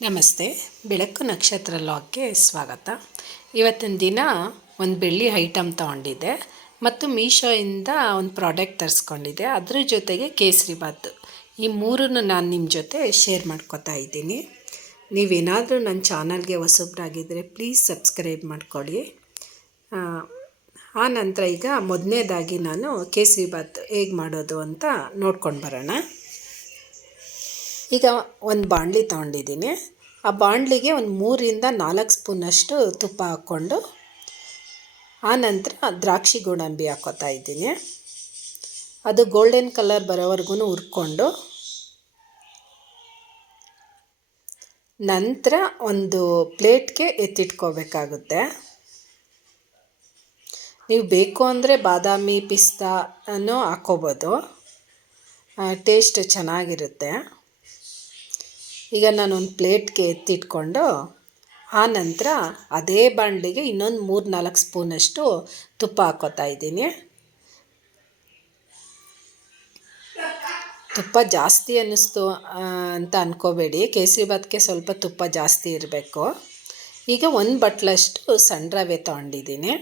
ನಮಸ್ತೆ. ಬೆಳಕು ನಕ್ಷತ್ರ ಲಾಕ್ಗೆ ಸ್ವಾಗತ. ಇವತ್ತಿನ ದಿನ ಒಂದು ಬೆಳ್ಳಿ ಐಟಮ್ ತೊಗೊಂಡಿದ್ದೆ. ಮತ್ತು ಮೀಶೋಯಿಂದ ಒಂದು ಪ್ರಾಡಕ್ಟ್ ತರಿಸ್ಕೊಂಡಿದ್ದೆ. ಅದ್ರ ಜೊತೆಗೆ ಕೇಸರಿ ಬಾತು ಈ ಮೂರನ್ನು ನಾನು ನಿಮ್ಮ ಜೊತೆ ಶೇರ್ ಮಾಡ್ಕೋತಾ ಇದ್ದೀನಿ. ನೀವೇನಾದರೂ ನನ್ನ ಚಾನಲ್ಗೆ ಹೊಸಬ್ರಾಗಿದ್ದರೆ ಪ್ಲೀಸ್ ಸಬ್ಸ್ಕ್ರೈಬ್ ಮಾಡ್ಕೊಳ್ಳಿ. ಆ, ನಂತರ ಈಗ ಮೊದಲನೇದಾಗಿ ನಾನು ಕೇಸರಿ ಬಾತ್ ಹೇಗೆ ಮಾಡೋದು ಅಂತ ನೋಡ್ಕೊಂಡು ಬರೋಣ. ಈಗ ಒಂದು ಬಾಣಲಿ ತೊಗೊಂಡಿದ್ದೀನಿ. ಆ ಬಾಣಲಿಗೆ ಒಂದು ಮೂರಿಂದ ನಾಲ್ಕು ಸ್ಪೂನಷ್ಟು ತುಪ್ಪ ಹಾಕ್ಕೊಂಡು, ಆ ನಂತರ ದ್ರಾಕ್ಷಿ ಗೋಡಂಬಿ ಹಾಕೋತಾ ಇದ್ದೀನಿ. ಅದು ಗೋಲ್ಡನ್ ಕಲರ್ ಬರೋವರೆಗೂ ಹುರ್ಕೊಂಡು, ನಂತರ ಒಂದು ಪ್ಲೇಟ್ಗೆ ಎತ್ತಿಟ್ಕೋಬೇಕಾಗುತ್ತೆ. ನೀವು ಬೇಕು ಅಂದರೆ ಬಾದಾಮಿ ಪಿಸ್ತಾನೂ ಹಾಕ್ಕೋಬೋದು ಟೇಸ್ಟ್ ಚೆನ್ನಾಗಿರುತ್ತೆ. ಈಗ ನಾನು ಒಂದು ಪ್ಲೇಟ್ಗೆ ಎತ್ತಿಟ್ಕೊಂಡು, ಆ ನಂತರ ಅದೇ ಬಾಣಲಿಗೆ ಇನ್ನೊಂದು ಮೂರು ನಾಲ್ಕು ಸ್ಪೂನಷ್ಟು ತುಪ್ಪ ಹಾಕೋತಾ ಇದ್ದೀನಿ. ತುಪ್ಪ ಜಾಸ್ತಿ ಅನ್ನಿಸ್ತು ಅಂತ ಅನ್ಕೋಬೇಡಿ. ಕೇಸರಿ ಭಾತ್ಗೆ ಸ್ವಲ್ಪ ತುಪ್ಪ ಜಾಸ್ತಿ ಇರಬೇಕು. ಈಗ ಒಂದು ಬಟ್ಲಷ್ಟು ಸಣ್ಣ ರವೆ ತೊಗೊಂಡಿದ್ದೀನಿ.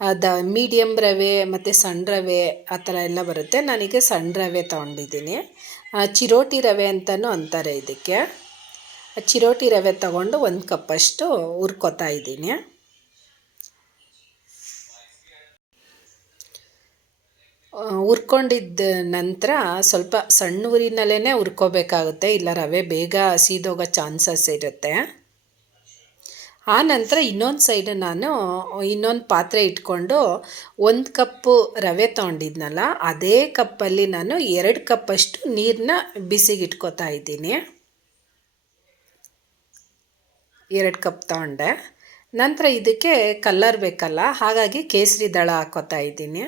ಅದ ಮೀಡಿಯಮ್ ರವೆ ಮತ್ತು ಸಣ್ಣ ರವೆ ಆ ಥರ ಎಲ್ಲ ಬರುತ್ತೆ. ನಾನೀಗ ಸಣ್ಣ ರವೆ ತೊಗೊಂಡಿದ್ದೀನಿ. ಚಿರೋಟಿ ರವೆ ಅಂತಲೂ ಅಂತಾರೆ ಇದಕ್ಕೆ. ಚಿರೋಟಿ ರವೆ ತಗೊಂಡು ಒಂದು ಕಪ್ಪಷ್ಟು ಹುರ್ಕೋತಾ ಇದ್ದೀನಿ. ಹುರ್ಕೊಂಡಿದ್ದ ನಂತರ ಸ್ವಲ್ಪ ಸಣ್ಣ ಊರಿನಲ್ಲೇ ಹುರ್ಕೋಬೇಕಾಗುತ್ತೆ, ಇಲ್ಲ ರವೆ ಬೇಗ ಸೀದೋಗೋ ಚಾನ್ಸಸ್ ಇರುತ್ತೆ. ಆ ನಂತರ ಇನ್ನೊಂದು ಸೈಡ್ ನಾನು, ಇನ್ನೊಂದು ಪಾತ್ರೆ ಇಟ್ಕೊಂಡು ಒಂದು ಕಪ್ಪು ರವೆ ತೊಗೊಂಡಿದ್ನಲ್ಲ, ಅದೇ ಕಪ್ಪಲ್ಲಿ ನಾನು ಎರಡು ಕಪ್ಪಷ್ಟು ನೀರನ್ನ ಬಿಸಿಗೆ ಇಟ್ಕೋತಾ ಇದ್ದೀನಿ. ಎರಡು ಕಪ್ ತೊಗೊಂಡೆ. ನಂತರ ಇದಕ್ಕೆ ಕಲ್ಲರ್ ಬೇಕಲ್ಲ? ಹಾಗಾಗಿ ಕೇಸರಿ ದಳ ಹಾಕೋತಾ ಇದ್ದೀನಿ.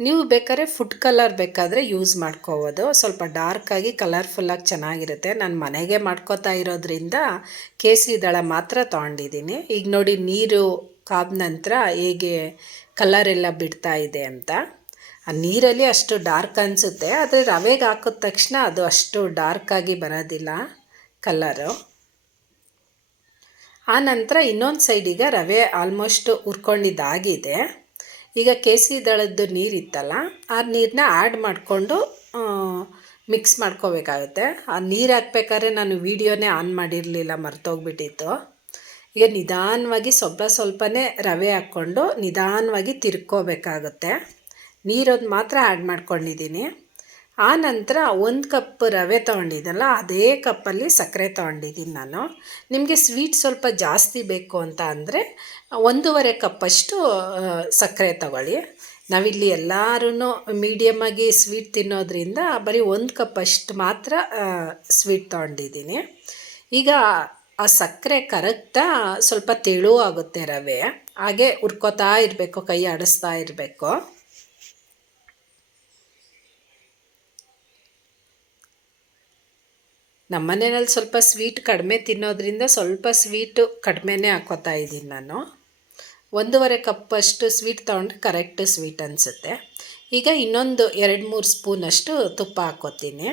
ನೀವು ಬೇಕಾದ್ರೆ ಫುಡ್ ಕಲರ್ ಬೇಕಾದರೆ ಯೂಸ್ ಮಾಡ್ಕೋಬೋದು. ಸ್ವಲ್ಪ ಡಾರ್ಕಾಗಿ ಕಲರ್ಫುಲ್ಲಾಗಿ ಚೆನ್ನಾಗಿರುತ್ತೆ. ನಾನು ಮನೆಗೆ ಮಾಡ್ಕೋತಾ ಇರೋದ್ರಿಂದ ಕೇಸರಿ ದಳ ಮಾತ್ರ ತೊಗೊಂಡಿದ್ದೀನಿ. ಈಗ ನೋಡಿ ನೀರು ಕಾದ ನಂತರ ಹೇಗೆ ಕಲರ್ ಎಲ್ಲ ಬಿಡ್ತಾ ಇದೆ ಅಂತ. ಆ ನೀರಲ್ಲಿ ಅಷ್ಟು ಡಾರ್ಕ್ ಅನಿಸುತ್ತೆ. ಆದರೆ ರವೆಗೆ ಹಾಕಿದ ತಕ್ಷಣ ಅದು ಅಷ್ಟು ಡಾರ್ಕಾಗಿ ಬರೋದಿಲ್ಲ ಕಲರು ಆ ನಂತರ ಇನ್ನೊಂದು ಸೈಡಿಗ ರವೆ ಆಲ್ಮೋಸ್ಟ್ ಉರ್ಕೊಂಡಿದ್ದಾಗಿದೆ ಈಗ ಕೇಸರಿ ದಳದ್ದು ನೀರಿತ್ತಲ್ಲ ಆ ನೀರನ್ನ ಆ್ಯಡ್ ಮಾಡಿಕೊಂಡು ಮಿಕ್ಸ್ ಮಾಡ್ಕೋಬೇಕಾಗುತ್ತೆ. ಆ ನೀರು ಹಾಕ್ಬೇಕಾದ್ರೆ ನಾನು ವೀಡಿಯೋನೇ ಆನ್ ಮಾಡಿರಲಿಲ್ಲ, ಮರ್ತೋಗ್ಬಿಟ್ಟಿತ್ತು. ಈಗ ನಿಧಾನವಾಗಿ ಸ್ವಲ್ಪ ಸ್ವಲ್ಪನೇ ರವೆ ಹಾಕ್ಕೊಂಡು ನಿಧಾನವಾಗಿ ತಿರ್ಕೋಬೇಕಾಗುತ್ತೆ. ನೀರೊಂದು ಮಾತ್ರ ಆ್ಯಡ್ ಮಾಡ್ಕೊಂಡಿದ್ದೀನಿ. ಆ ನಂತರ ಒಂದು ಕಪ್ ರವೆ ತೊಗೊಂಡಿದ್ದಲ್ಲ, ಅದೇ ಕಪ್ಪಲ್ಲಿ ಸಕ್ಕರೆ ತೊಗೊಂಡಿದ್ದೀನಿ ನಾನು. ನಿಮಗೆ ಸ್ವೀಟ್ ಸ್ವಲ್ಪ ಜಾಸ್ತಿ ಬೇಕು ಅಂತ ಅಂದರೆ ಒಂದೂವರೆ ಕಪ್ಪಷ್ಟು ಸಕ್ಕರೆ ತಗೊಳ್ಳಿ. ನಾವಿಲ್ಲಿ ಎಲ್ಲರೂ ಮೀಡಿಯಮ್ಮಾಗಿ ಸ್ವೀಟ್ ತಿನ್ನೋದ್ರಿಂದ ಬರೀ ಒಂದು ಕಪ್ಪಷ್ಟು ಮಾತ್ರ ಸ್ವೀಟ್ ತೊಗೊಂಡಿದ್ದೀನಿ. ಈಗ ಆ ಸಕ್ಕರೆ ಕರಗ್ತಾ ಸ್ವಲ್ಪ ತೆಳು ಆಗುತ್ತೆ ರವೆ. ಹಾಗೆ ಹುರ್ಕೋತಾ ಇರಬೇಕು, ಕೈ ಆಡಿಸ್ತಾ ಇರಬೇಕು. ನಮ್ಮ ಮನೆಯಲ್ಲಿ ಸ್ವಲ್ಪ ಸ್ವೀಟ್ ಕಡಿಮೆ ತಿನ್ನೋದ್ರಿಂದ ಸ್ವಲ್ಪ ಸ್ವೀಟು ಕಡಿಮೆನೇ ಹಾಕೋತಾ ಇದ್ದೀನಿ ನಾನು. ಒಂದೂವರೆ ಕಪ್ಪಷ್ಟು ಸ್ವೀಟ್ ತೊಗೊಂಡ್ರೆ ಕರೆಕ್ಟ್ ಸ್ವೀಟ್ ಅನಿಸುತ್ತೆ. ಈಗ ಇನ್ನೊಂದು ಎರಡು ಮೂರು ಸ್ಪೂನಷ್ಟು ತುಪ್ಪ ಹಾಕ್ಕೋತೀನಿ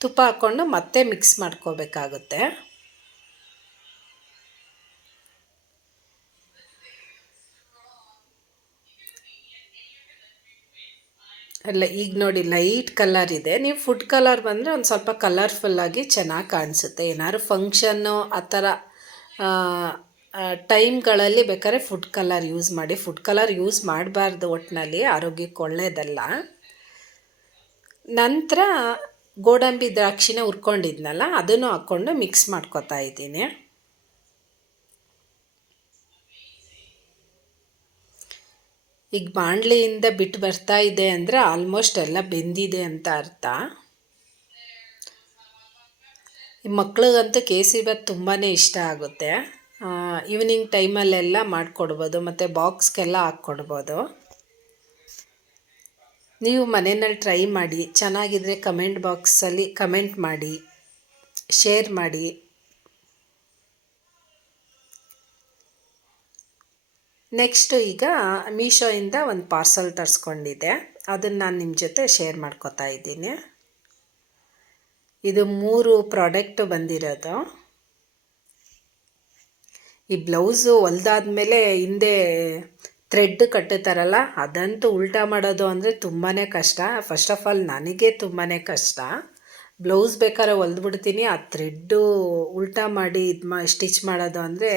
ತುಪ್ಪ ಹಾಕ್ಕೊಂಡು ಮತ್ತೆ ಮಿಕ್ಸ್ ಮಾಡ್ಕೋಬೇಕಾಗುತ್ತೆ. ಅಲ್ಲ, ಈಗ ನೋಡಿ ಲೈಟ್ ಕಲರ್ ಇದೆ. ನೀವು ಫುಡ್ ಕಲರ್ ಬಂದರೆ ಒಂದು ಸ್ವಲ್ಪ ಕಲರ್ಫುಲ್ಲಾಗಿ ಚೆನ್ನಾಗಿ ಕಾಣಿಸುತ್ತೆ. ಏನಾದ್ರು ಫಂಕ್ಷನ್ನು ಆ ಥರ ಟೈಮ್ಗಳಲ್ಲಿ ಬೇಕಾದ್ರೆ ಫುಡ್ ಕಲರ್ ಯೂಸ್ ಮಾಡಿ. ಫುಡ್ ಕಲರ್ ಯೂಸ್ ಮಾಡಬಾರ್ದು ಒಟ್ಟಿನಲ್ಲಿ ಆರೋಗ್ಯಕ್ಕೆ ಒಳ್ಳೆಯದಲ್ಲ ನಂತರ ಗೋಡಂಬಿ ದ್ರಾಕ್ಷಿನ ಹುರ್ಕೊಂಡಿದ್ನಲ್ಲ, ಅದನ್ನು ಹಾಕ್ಕೊಂಡು ಮಿಕ್ಸ್ ಮಾಡ್ಕೊತಾ ಇದ್ದೀನಿ. ಈಗ ಬಾಣಲೆಯಿಂದ ಬಿಟ್ಟು ಬರ್ತಾ ಇದೆ ಅಂದರೆ ಆಲ್ಮೋಸ್ಟ್ ಎಲ್ಲ ಬೆಂದಿದೆ ಅಂತ ಅರ್ಥ. ಈ ಮಕ್ಳಿಗಂತೂ ಕೇಸರಿ ಬಾತ್ ತುಂಬಾ ಇಷ್ಟ ಆಗುತ್ತೆ. ಈವ್ನಿಂಗ್ ಟೈಮಲ್ಲೆಲ್ಲ ಮಾಡಿಕೊಡ್ಬೋದು, ಮತ್ತು ಬಾಕ್ಸ್ಗೆಲ್ಲ ಹಾಕ್ಕೊಡ್ಬೋದು. ನೀವು ಮನೆಯಲ್ಲಿ ಟ್ರೈ ಮಾಡಿ, ಚೆನ್ನಾಗಿದ್ರೆ ಕಮೆಂಟ್ ಬಾಕ್ಸಲ್ಲಿ ಕಮೆಂಟ್ ಮಾಡಿ ಶೇರ್ ಮಾಡಿ. ನೆಕ್ಸ್ಟು ಈಗ ಮೀಶೋಯಿಂದ ಒಂದು ಪಾರ್ಸಲ್ ತರಿಸ್ಕೊಂಡಿದ್ದೆ. ಅದನ್ನು ನಾನು ನಿಮ್ಮ ಜೊತೆ ಶೇರ್ ಮಾಡ್ಕೋತಾ ಇದ್ದೀನಿ. ಇದು ಮೂರು ಪ್ರಾಡಕ್ಟ್ ಬಂದಿರೋದು. ಈ ಬ್ಲೌಸು ಹೊಲ್ದಾದ್ಮೇಲೆ ಹಿಂದೆ ಥ್ರೆಡ್ ಕಟ್ಟುತ್ತಾರಲ್ಲ ಅದಂತೂ ಉಲ್ಟಾ ಮಾಡೋದು ಅಂದರೆ ತುಂಬಾ ಕಷ್ಟ. ಫಸ್ಟ್ ಆಫ್ ಆಲ್ ನನಗೆ ತುಂಬಾ ಕಷ್ಟ. ಬ್ಲೌಸ್ ಬೇಕಾದ್ರೆ ಹೊಲ್ದ್ಬಿಡ್ತೀನಿ. ಆ ಥ್ರೆಡ್ಡು ಉಲ್ಟಾ ಮಾಡಿ ಇದು ಮಾ ಸ್ಟಿಚ್ ಮಾಡೋದು ಅಂದರೆ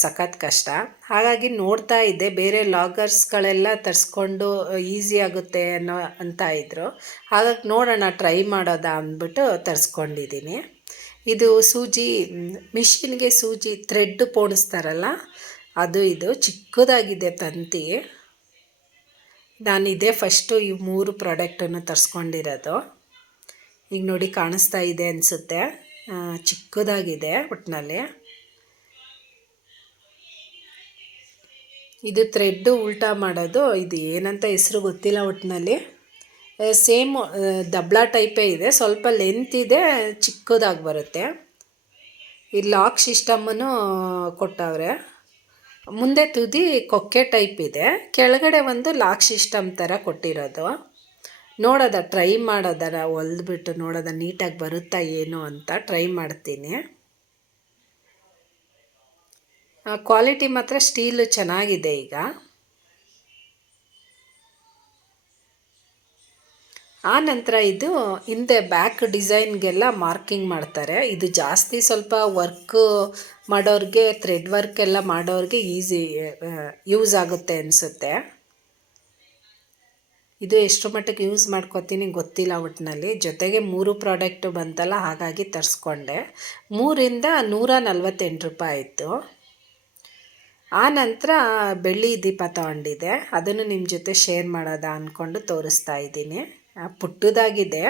ಸಖತ್ ಕಷ್ಟ. ಹಾಗಾಗಿ ನೋಡ್ತಾ ಇದ್ದೆ, ಬೇರೆ ಲಾಗರ್ಸ್ಗಳೆಲ್ಲ ತರಿಸ್ಕೊಂಡು ಈಸಿ ಆಗುತ್ತೆ ಅನ್ನೋ, ಅಂತ ಇದ್ದರು ಹಾಗಾಗಿ ನೋಡೋಣ, ಟ್ರೈ ಮಾಡೋದಾ ಅಂದ್ಬಿಟ್ಟು ತರಿಸ್ಕೊಂಡಿದ್ದೀನಿ. ಇದು ಸೂಜಿ ಮಿಷಿನ್ಗೆ ಸೂಜಿ ಥ್ರೆಡ್ ಪೋಣಿಸ್ತಾರಲ್ಲ, ಅದು ಇದು ಚಿಕ್ಕದಾಗಿದೆ ತಂತಿ. ನಾನು ಇದೇ ಫಸ್ಟು ಈ ಮೂರು ಪ್ರಾಡಕ್ಟನ್ನು ತರಿಸ್ಕೊಂಡಿರೋದು. ಈಗ ನೋಡಿ ಕಾಣಿಸ್ತಾ ಇದೆ ಅನಿಸುತ್ತೆ. ಚಿಕ್ಕದಾಗಿದೆ ಒಟ್ಟಿನಲ್ಲಿ ಇದು ಥ್ರೆಡ್ಡು ಉಲ್ಟಾ ಮಾಡೋದು. ಇದು ಏನಂತ ಹೆಸರು ಗೊತ್ತಿಲ್ಲ ಒಟ್ಟಿನಲ್ಲಿ ಸೇಮ್ ದಬ್ಳ ಟೈಪೇ ಇದೆ. ಸ್ವಲ್ಪ ಲೆಂತ್ ಇದೆ, ಚಿಕ್ಕದಾಗಿ ಬರುತ್ತೆ. ಈ ಲಾಕ್ ಸಿಸ್ಟಮ್ಮನ್ನು ಕೊಟ್ಟವ್ರೆ. ಮುಂದೆ ತುದಿ ಕೊಕ್ಕೆ ಟೈಪ್ ಇದೆ. ಕೆಳಗಡೆ ಒಂದು ಲಾಕ್ ಸಿಸ್ಟಮ್ ಥರ ಕೊಟ್ಟಿರೋದು. ನೋಡೋದ ಟ್ರೈ ಮಾಡೋದರ ಹೊಲ್ದ್ಬಿಟ್ಟು ನೋಡೋದ ನೀಟಾಗಿ ಬರುತ್ತಾ ಏನು ಅಂತ ಟ್ರೈ ಮಾಡ್ತೀನಿ. ಕ್ವಾಲಿಟಿ ಮಾತ್ರ ಸ್ಟೀಲು ಚೆನ್ನಾಗಿದೆ ಈಗ. ಆ ನಂತರ ಇದು ಹಿಂದೆ ಬ್ಯಾಕ್ ಡಿಸೈನ್ಗೆಲ್ಲ ಮಾರ್ಕಿಂಗ್ ಮಾಡ್ತಾರೆ. ಇದು ಜಾಸ್ತಿ ಸ್ವಲ್ಪ ವರ್ಕ್ ಮಾಡೋರಿಗೆ ಥ್ರೆಡ್ ವರ್ಕ್ ಎಲ್ಲ ಮಾಡೋರಿಗೆ ಈಸಿ ಯೂಸ್ ಆಗುತ್ತೆ ಅನಿಸುತ್ತೆ. ಇದು ಎಷ್ಟು ಮಟ್ಟಿಗೆ ಯೂಸ್ ಮಾಡ್ಕೋತೀನಿ ಗೊತ್ತಿಲ್ಲ ಒಟ್ಟಿನಲ್ಲಿ ಜೊತೆಗೆ ಮೂರು ಪ್ರಾಡಕ್ಟು ಬಂತಲ್ಲ, ಹಾಗಾಗಿ ತರಿಸ್ಕೊಂಡೆ. ಮೂರಿಂದ ನೂರ ನಲ್ವತ್ತೆಂಟು ರೂಪಾಯಿ ಆಯಿತು. ಆ ನಂತರ ಬೆಳ್ಳಿ ದೀಪ ತಗೊಂಡಿದ್ದೆ. ಅದನ್ನು ನಿಮ್ಮ ಜೊತೆ ಶೇರ್ ಮಾಡೋದ ಅಂದ್ಕೊಂಡು ತೋರಿಸ್ತಾ ಇದ್ದೀನಿ. ಪುಟ್ಟದಾಗಿದೆ.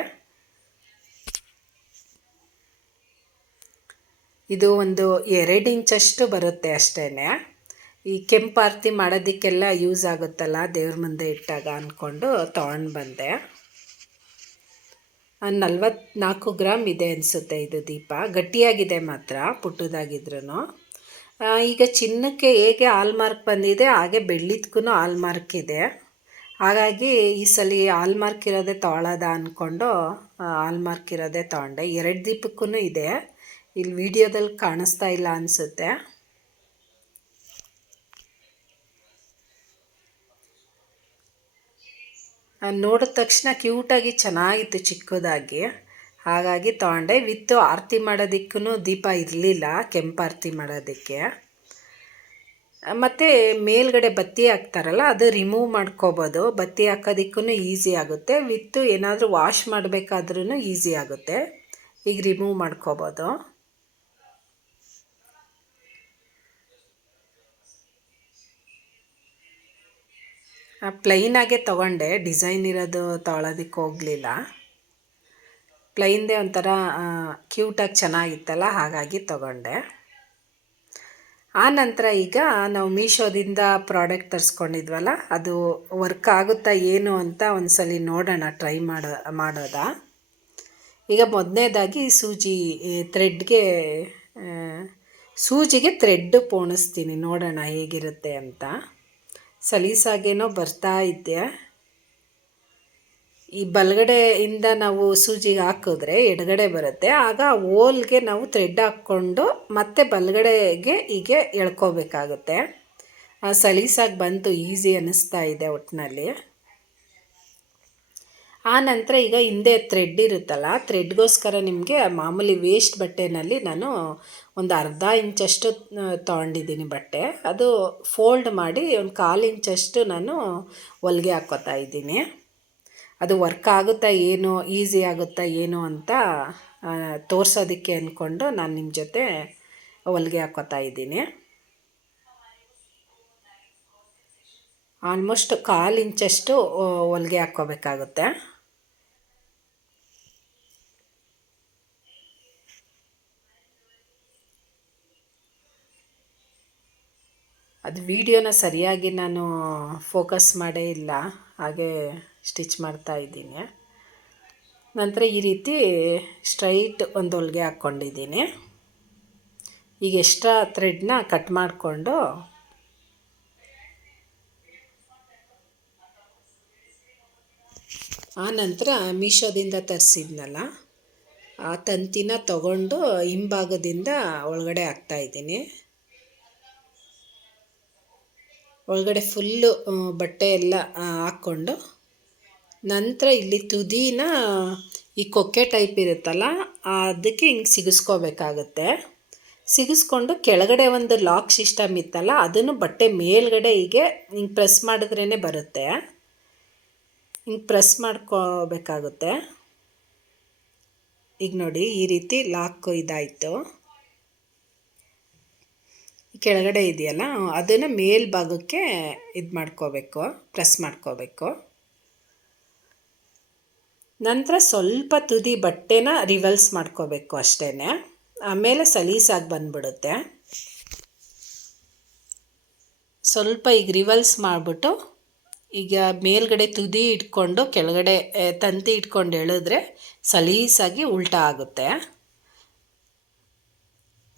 ಇದು ಒಂದು ಎರಡು ಇಂಚಷ್ಟು ಬರುತ್ತೆ ಅಷ್ಟೇ ಈ ಕೆಂಪು ಆರ್ತಿ ಮಾಡೋದಕ್ಕೆಲ್ಲ ಯೂಸ್ ಆಗುತ್ತಲ್ಲ ದೇವ್ರ ಮುಂದೆ ಇಟ್ಟಾಗ ಅಂದ್ಕೊಂಡು ತಗೊಂಡು ಬಂದೆ. ನಲ್ವತ್ನಾಲ್ಕು ಗ್ರಾಮ್ ಇದೆ ಅನಿಸುತ್ತೆ ಇದು ದೀಪ. ಗಟ್ಟಿಯಾಗಿದೆ ಮಾತ್ರ ಪುಟ್ಟದಾಗಿದ್ರೂ ಈಗ ಚಿನ್ನಕ್ಕೆ ಹೇಗೆ ಆಲ್ ಬಂದಿದೆ, ಹಾಗೆ ಬೆಳ್ಳಿದ್ಕೂ ಆಲ್ ಇದೆ. ಹಾಗಾಗಿ ಈ ಸಲ ಆಲ್ ಇರೋದೇ ತೊಗೊಳದ ಅಂದ್ಕೊಂಡು ಆಲ್ ಮಾರ್ಕ್ ಇರೋದೇ ತೊಗೊಂಡೆ ಎರಡು ದೀಪಕ್ಕೂ ಇದೆ. ಇಲ್ಲಿ ವಿಡಿಯೋದಲ್ಲಿ ಕಾಣಿಸ್ತಾ ಇಲ್ಲ ಅನಿಸುತ್ತೆ. ನೋಡಿದ ತಕ್ಷಣ ಕ್ಯೂಟಾಗಿ ಚೆನ್ನಾಗಿತ್ತು ಚಿಕ್ಕದಾಗಿ. ಹಾಗಾಗಿ ತಗೊಂಡೆ. ವಿತ್ತು ಆರತಿ ಮಾಡೋದಕ್ಕೂ ದೀಪ ಇರಲಿಲ್ಲ, ಕೆಂಪು ಆರತಿ ಮಾಡೋದಕ್ಕೆ. ಮತ್ತು ಮೇಲ್ಗಡೆ ಬತ್ತಿ ಹಾಕ್ತಾರಲ್ಲ, ಅದು ರಿಮೂವ್ ಮಾಡ್ಕೋಬೋದು. ಬತ್ತಿ ಹಾಕೋದಕ್ಕೂ ಈಸಿ ಆಗುತ್ತೆ. ವಿತ್ತು ಏನಾದರೂ ವಾಶ್ ಮಾಡಬೇಕಾದ್ರೂ ಈಸಿ ಆಗುತ್ತೆ. ಈಗ ರಿಮೂವ್ ಮಾಡ್ಕೋಬೋದು. ಪ್ಲೈನಾಗೆ ತೊಗೊಂಡೆ. ಡಿಸೈನ್ ಇರೋದು ತೊಗೊಳೋದಕ್ಕೆ ಹೋಗಲಿಲ್ಲ. ಪ್ಲೈನ್ದೇ ಒಂಥರ ಕ್ಯೂಟಾಗಿ ಚೆನ್ನಾಗಿತ್ತಲ್ಲ, ಹಾಗಾಗಿ ತಗೊಂಡೆ. ಆ ನಂತರ ಈಗ ನಾವು ಮೀಶೋದಿಂದ ಪ್ರಾಡಕ್ಟ್ ತರಿಸ್ಕೊಂಡಿದ್ವಲ್ಲ, ಅದು ವರ್ಕ್ ಆಗುತ್ತಾ ಏನು ಅಂತ ಒಂದ್ಸಲಿ ನೋಡೋಣ, ಟ್ರೈ ಮಾಡೋ, ಮಾಡೋದ? ಈಗ ಮೊದಲನೇದಾಗಿ ಸೂಜಿ ಥ್ರೆಡ್ಗೆ ಸೂಜಿಗೆ ಥ್ರೆಡ್ ಪೋಣಿಸ್ತೀನಿ, ನೋಡೋಣ ಹೇಗಿರುತ್ತೆ ಅಂತ. ಸಲೀಸಾಗೇನೋ ಬರ್ತಾ ಇದ್ದೆ ಈ ಬಲಗಡೆಯಿಂದ ನಾವು ಸೂಜಿಗೆ ಹಾಕಿದ್ರೆ ಎಡಗಡೆ ಬರುತ್ತೆ. ಆಗ ಓಲ್ಗೆ ನಾವು ಥ್ರೆಡ್ ಹಾಕ್ಕೊಂಡು ಮತ್ತೆ ಬಲಗಡೆಗೆ ಹೀಗೆ ಎಳ್ಕೋಬೇಕಾಗುತ್ತೆ. ಸಲೀಸಾಗಿ ಬಂತು, ಈಸಿ ಅನ್ನಿಸ್ತಾ ಇದೆ ಒಟ್ಟಿನಲ್ಲಿ ಆ ನಂತರ ಈಗ ಹಿಂದೆ ಥ್ರೆಡ್ ಇರುತ್ತಲ್ಲ ಥ್ರೆಡ್ಗೋಸ್ಕರ ನಿಮಗೆ ಮಾಮೂಲಿ ವೇಸ್ಟ್ ಬಟ್ಟೆನಲ್ಲಿ ನಾನು ಒಂದು ಅರ್ಧ ಇಂಚಷ್ಟು ತೊಗೊಂಡಿದ್ದೀನಿ ಬಟ್ಟೆ. ಅದು ಫೋಲ್ಡ್ ಮಾಡಿ ಒಂದು ಕಾಲು ಇಂಚಷ್ಟು ನಾನು ಹೊಲಿಗೆ ಹಾಕ್ಕೋತಾ ಇದ್ದೀನಿ. ಅದು ವರ್ಕ್ ಆಗುತ್ತಾ ಏನು, ಈಸಿ ಆಗುತ್ತಾ ಏನು ಅಂತ ತೋರಿಸೋದಕ್ಕೆ ಅಂದ್ಕೊಂಡು ನಾನು ನಿಮ್ಮ ಜೊತೆ ಹೊಲಿಗೆ ಹಾಕೋತಾ ಇದ್ದೀನಿ. ಆಲ್ಮೋಸ್ಟ್ ಕಾಲು ಇಂಚಷ್ಟು ಹೊಲಿಗೆ ಹಾಕ್ಕೋಬೇಕಾಗುತ್ತೆ. ಅದು ವಿಡಿಯೋನ ಸರಿಯಾಗಿ ನಾನು ಫೋಕಸ್ ಮಾಡೇ ಇಲ್ಲ. ಹಾಗೆ ಸ್ಟಿಚ್ ಮಾಡ್ತಾ ಇದ್ದೀನಿ. ನಂತರ ಈ ರೀತಿ ಸ್ಟ್ರೈಟ್ ಒಂದು ಹೊಲಿಗೆ ಹಾಕ್ಕೊಂಡಿದ್ದೀನಿ. ಈಗ ಎಕ್ಸ್ಟ್ರಾ ಥ್ರೆಡ್ನ ಕಟ್ ಮಾಡಿಕೊಂಡು ಆ ನಂತರ ಮೀಶೋದಿಂದ ತರಿಸಿದ್ನಲ್ಲ, ಆ ತಂತಿನ ತಗೊಂಡು ಹಿಂಭಾಗದಿಂದ ಒಳಗಡೆ ಹಾಕ್ತಾಯಿದ್ದೀನಿ ಒಳಗಡೆ ಫುಲ್ಲು ಬಟ್ಟೆ ಎಲ್ಲ ಹಾಕ್ಕೊಂಡು ನಂತರ ಇಲ್ಲಿ ತುದಿನ ಈ ಕೊಕ್ಕೆ ಟೈಪ್ ಇರುತ್ತಲ್ಲ, ಅದಕ್ಕೆ ಹಿಂಗೆ ಸಿಗಿಸ್ಕೋಬೇಕಾಗತ್ತೆ. ಸಿಗಿಸ್ಕೊಂಡು ಕೆಳಗಡೆ ಒಂದು ಲಾಕ್ ಸಿಸ್ಟಮ್ ಇತ್ತಲ್ಲ, ಅದನ್ನು ಬಟ್ಟೆ ಮೇಲ್ಗಡೆ ಹೀಗೆ ಹಿಂಗೆ ಪ್ರೆಸ್ ಮಾಡಿದ್ರೇ ಬರುತ್ತೆ. ಹಿಂಗೆ ಪ್ರೆಸ್ ಮಾಡ್ಕೋಬೇಕಾಗುತ್ತೆ. ಈಗ ನೋಡಿ ಈ ರೀತಿ ಲಾಕ್ ಇದಾಯಿತು. ಕೆಳಗಡೆ ಇದೆಯಲ್ಲ, ಅದನ್ನು ಮೇಲ್ಭಾಗಕ್ಕೆ ಇದು ಮಾಡ್ಕೋಬೇಕು ಪ್ರೆಸ್ ಮಾಡ್ಕೋಬೇಕು. ನಂತರ ಸ್ವಲ್ಪ ತುದಿ ಬಟ್ಟೆನ ರಿವಲ್ಸ್ ಮಾಡ್ಕೋಬೇಕು ಅಷ್ಟೇ ಆಮೇಲೆ ಸಲೀಸಾಗಿ ಬಂದ್ಬಿಡುತ್ತೆ. ಸ್ವಲ್ಪ ಈಗ ರಿವಲ್ಸ್ ಮಾಡಿಬಿಟ್ಟು ಈಗ ಮೇಲ್ಗಡೆ ತುದಿ ಇಟ್ಕೊಂಡು ಕೆಳಗಡೆ ತಂತಿ ಇಟ್ಕೊಂಡು ಎಳೆದ್ರೆ ಸಲೀಸಾಗಿ ಉಲ್ಟಾ ಆಗುತ್ತೆ.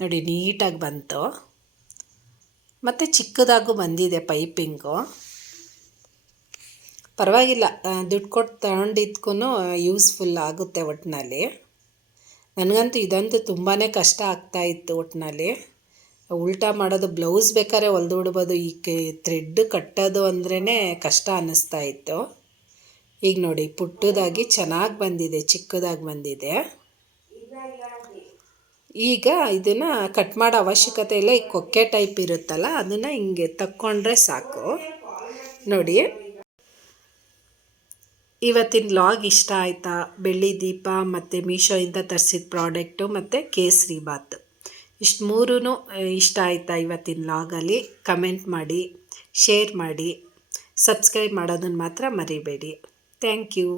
ನೋಡಿ, ನೀಟಾಗಿ ಬಂತು. ಮತ್ತು ಚಿಕ್ಕದಾಗೂ ಬಂದಿದೆ ಪೈಪಿಂಗು. ಪರವಾಗಿಲ್ಲ. ದುಡ್ಡು ಕೊಟ್ಟು ತಗೊಂಡಿದ್ಕೂ ಯೂಸ್ಫುಲ್ ಆಗುತ್ತೆ ಒಟ್ಟಿನಲ್ಲಿ ನನಗಂತೂ ಇದಂತೂ ತುಂಬಾ ಕಷ್ಟ ಆಗ್ತಾ ಇತ್ತು ಒಟ್ಟಿನಲ್ಲಿ ಉಲ್ಟಾ ಮಾಡೋದು ಬ್ಲೌಸ್ ಬೇಕಾದ್ರೆ ಹೊಲ್ದು ಬಿಡ್ಬೋದು ಈ ಥ್ರೆಡ್ ಕಟ್ಟೋದು ಅಂದ್ರೇ ಕಷ್ಟ ಅನ್ನಿಸ್ತಾ ಇತ್ತು. ಈಗ ನೋಡಿ, ಪುಟ್ಟದಾಗಿ ಚೆನ್ನಾಗಿ ಬಂದಿದೆ, ಚಿಕ್ಕದಾಗಿ ಬಂದಿದೆ. ಈಗ ಇದನ್ನು ಕಟ್ ಮಾಡೋ ಅವಶ್ಯಕತೆ ಇಲ್ಲ, ಈ ಕೊಕ್ಕೆ ಟೈಪ್ ಇರುತ್ತಲ್ಲ, ಅದನ್ನು ಹಿಂಗೆ ತಕ್ಕೊಂಡ್ರೆ ಸಾಕು. ನೋಡಿ ಇವತ್ತಿನ ಲಾಗ್ ಇಷ್ಟ ಆಯಿತಾ? ಬೆಳ್ಳಿ ದೀಪ ಮತ್ತು ಮೀಶೋಯಿಂದ ತರಿಸಿದ ಪ್ರಾಡಕ್ಟು ಮತ್ತು ಕೇಸರಿ ಬಾತ್. ಇಷ್ಟು ಮೂರೂ ಇಷ್ಟ ಆಯಿತಾ ಇವತ್ತಿನ ಲಾಗಲ್ಲಿ ಕಮೆಂಟ್ ಮಾಡಿ ಶೇರ್ ಮಾಡಿ ಸಬ್ಸ್ಕ್ರೈಬ್ ಮಾಡೋದನ್ನು ಮಾತ್ರ ಮರಿಬೇಡಿ. Thank you